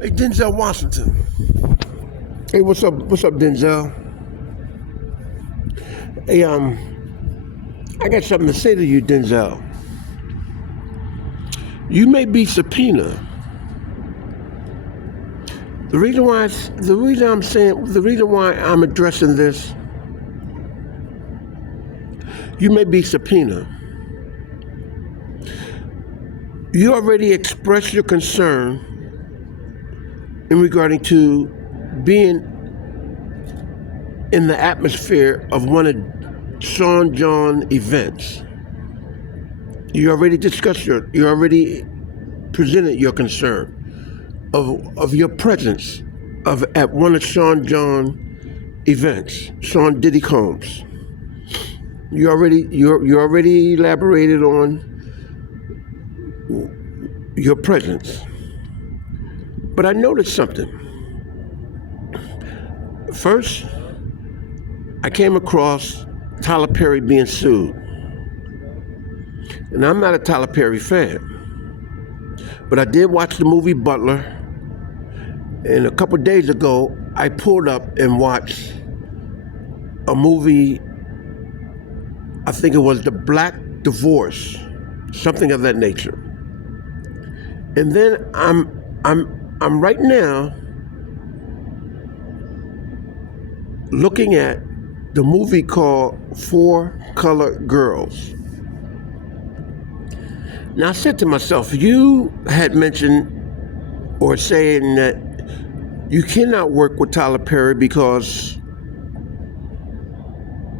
Hey, Denzel Washington. Hey, what's up? What's up, Denzel? Hey, I got something to say to you, Denzel. You may be subpoenaed. The reason why I'm addressing this, you may be subpoenaed. You already expressed your concern in regarding to being in the atmosphere of one of Sean John events. You already presented your concern of your presence at one of Sean John events, Sean Diddy Combs. You already elaborated on your presence. But I noticed something. First, I came across Tyler Perry being sued. And I'm not a Tyler Perry fan. But I did watch the movie Butler. And a couple days ago, I pulled up and watched a movie, I think it was The Black Divorce, something of that nature. And then I'm right now looking at the movie called Four Color Girls. Now I said to myself, you had mentioned or saying that you cannot work with Tyler Perry because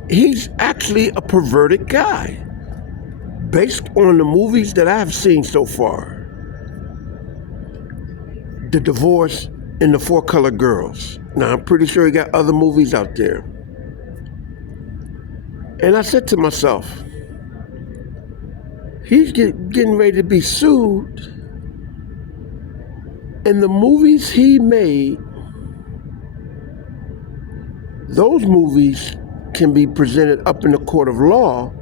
he's actually a perverted guy, based on the movies that I've seen so far. The Divorce and The Four Color Girls. Now, I'm pretty sure he got other movies out there. And I said to myself, he's getting ready to be sued, and the movies he made, those movies can be presented up in the court of law,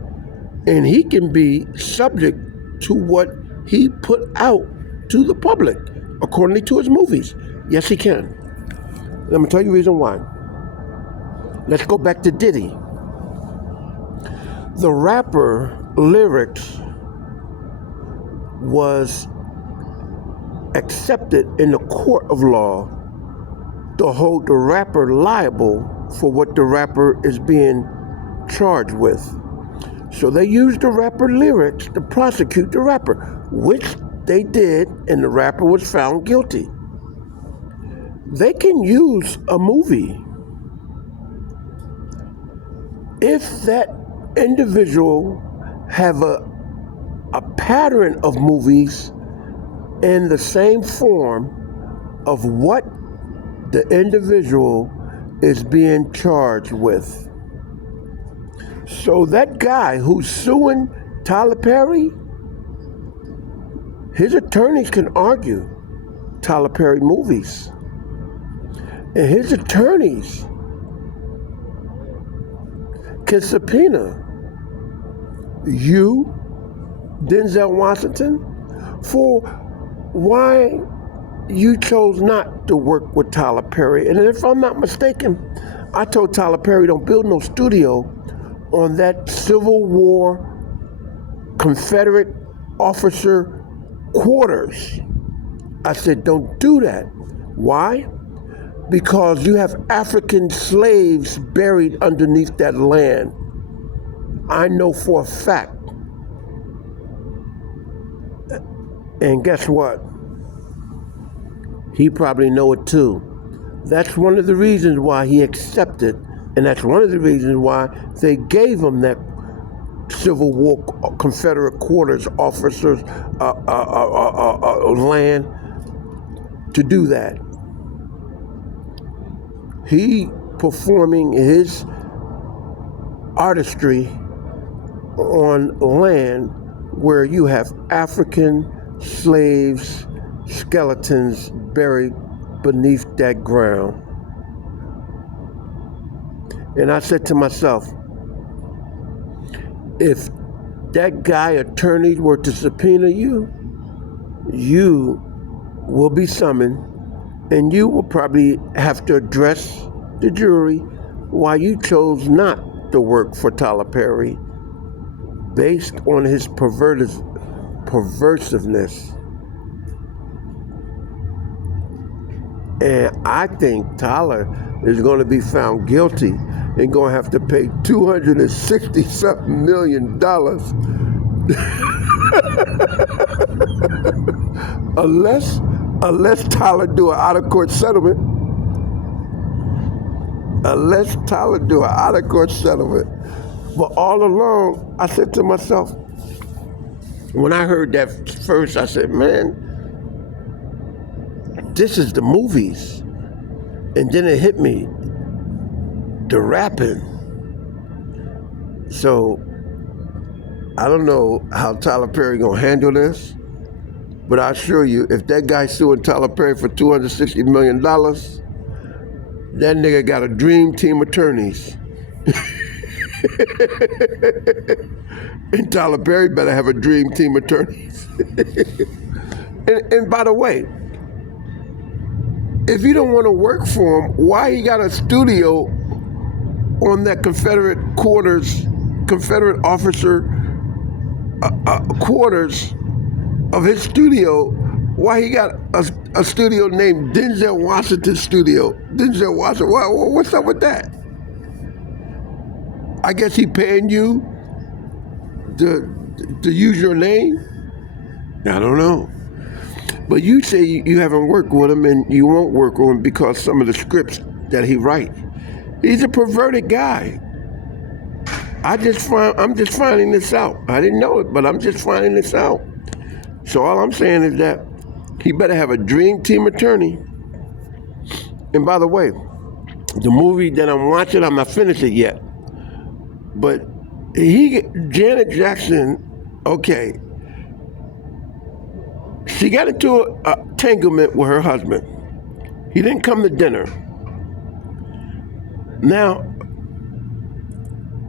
and he can be subject to what he put out to the public, according to his movies. Yes, he can. And I'm going to tell you the reason why. Let's go back to Diddy. The rapper lyrics was accepted in the court of law to hold the rapper liable for what the rapper is being charged with. So they used the rapper lyrics to prosecute the rapper, which they did, and the rapper was found guilty. They can use a movie if that individual have a pattern of movies in the same form of what the individual is being charged with. So that guy who's suing Tyler Perry, his attorneys can argue Tyler Perry movies. And his attorneys can subpoena you, Denzel Washington, for why you chose not to work with Tyler Perry. And if I'm not mistaken, I told Tyler Perry, don't build no studio on that Civil War Confederate officer quarters. I said, don't do that. Why? Because you have African slaves buried underneath that land. I know for a fact. And guess what? He probably know it too. That's one of the reasons why he accepted, and that's one of the reasons why they gave him that Civil War Confederate quarters officers land to do that. He performing his artistry on land where you have African slaves, skeletons buried beneath that ground. And I said to myself, if that guy attorney were to subpoena you, you will be summoned And you will probably have to address the jury why you chose not to work for Tyler Perry based on his perversiveness. And I think Tyler is going to be found guilty and going to have to pay $260-something million unless Tyler do an out-of-court settlement. Unless Tyler do an out-of-court settlement. But all along, I said to myself, when I heard that first, I said, man, this is the movies. And then it hit me, the rapping. So I don't know how Tyler Perry gonna handle this, but I assure you, if that guy suing Tyler Perry for $260 million, that nigga got a dream team attorneys. And Tyler Perry better have a dream team attorneys. And by the way, if you don't want to work for him, why he got a studio on that Confederate officer quarters of his studio? Why he got a studio named Denzel Washington Studio? Denzel Washington, what's up with that? I guess he paying you to use your name? I don't know. But you say you haven't worked with him and you won't work with him because some of the scripts that he writes. He's a perverted guy. I'm just finding this out. I didn't know it, but I'm just finding this out. So all I'm saying is that he better have a dream team attorney. And by the way, the movie that I'm watching, I'm not finished it yet. But Janet Jackson, okay, she got into a entanglement with her husband. He didn't come to dinner. Now,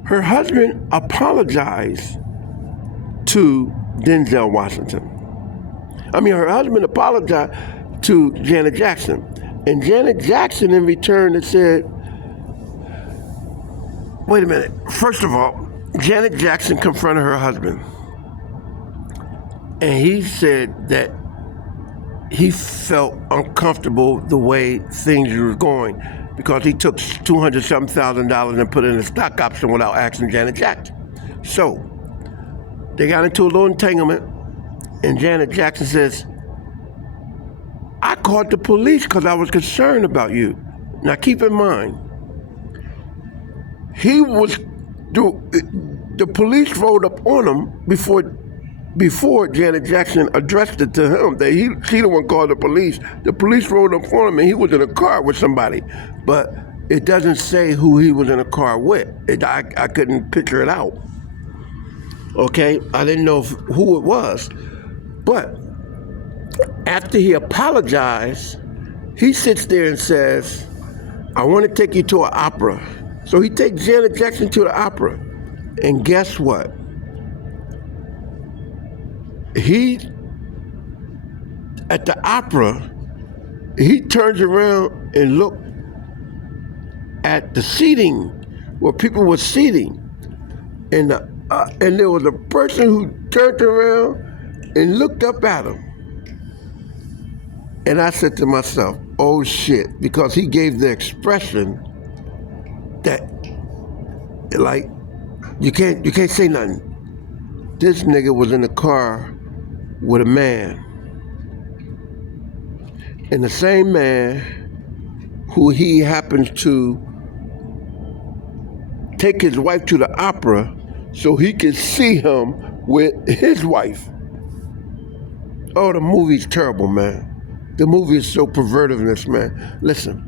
her husband apologized to Denzel Washington. Her husband apologized to Janet Jackson. And Janet Jackson in return had said, wait a minute. First of all, Janet Jackson confronted her husband. And he said that he felt uncomfortable the way things were going because he took $200-something thousand and put it in a stock option without asking Janet Jackson. So they got into a little entanglement, and Janet Jackson says, I called the police because I was concerned about you. Now keep in mind, the police rolled up on him before Janet Jackson addressed it to him. She the one called the police. The police rolled up on him and he was in a car with somebody. But it doesn't say who he was in a car with. I couldn't picture it out. Okay, I didn't know who it was. But after he apologized, he sits there and says, I want to take you to an opera. So he takes Janet Jackson to the opera. And guess what? At the opera, he turns around and looked at the seating where people were seating. And there was a person who turned around and looked up at him. And I said to myself, oh shit, because he gave the expression that, like, you can't say nothing. This nigga was in the car with a man. And the same man who he happens to take his wife to the opera so he could see him with his wife. Oh, the movie's terrible, man. The movie is so pervertiveness, man. Listen,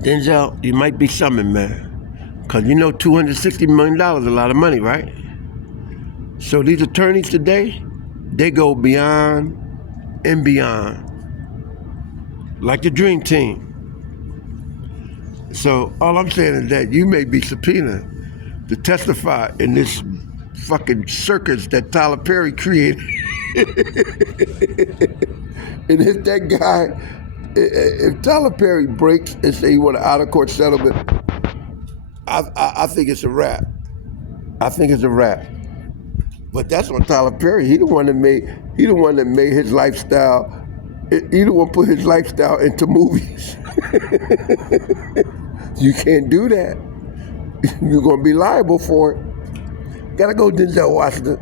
Denzel, you might be something, man. Because you know $260 million is a lot of money, right? So these attorneys today, they go beyond and beyond. Like the Dream Team. So all I'm saying is that you may be subpoenaed to testify in this fucking circus that Tyler Perry created. And if that guy, if Tyler Perry breaks and say he want an out-of-court settlement, I think it's a wrap. I think it's a wrap. But that's on Tyler Perry. He the one that made his lifestyle. He the one put his lifestyle into movies. You can't do that. You're gonna be liable for it. Gotta go, Denzel Washington.